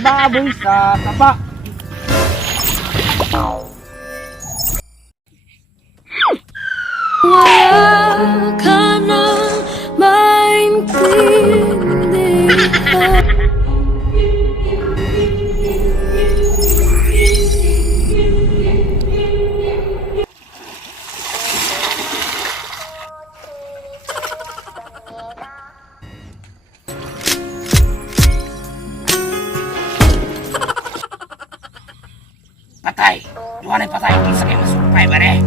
baboy sa tapa. Wala ka nang maintindihan. Patay. Duha na patay. Kinsa kayo masupay ba rin?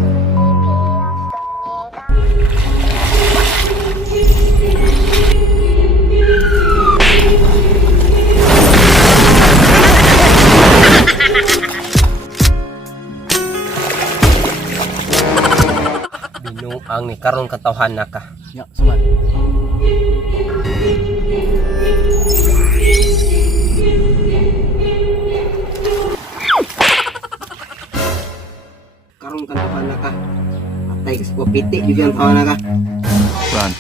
Binuang ni karon katawhan na ka. Ya, suman. Karon katawhan na ka. Patay ka sa piti, bigyan tawa na ka. Run.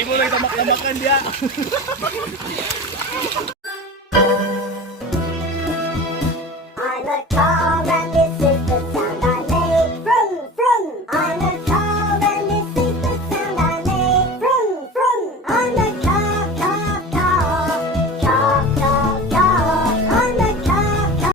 Imo lang tamak-tamakan dia.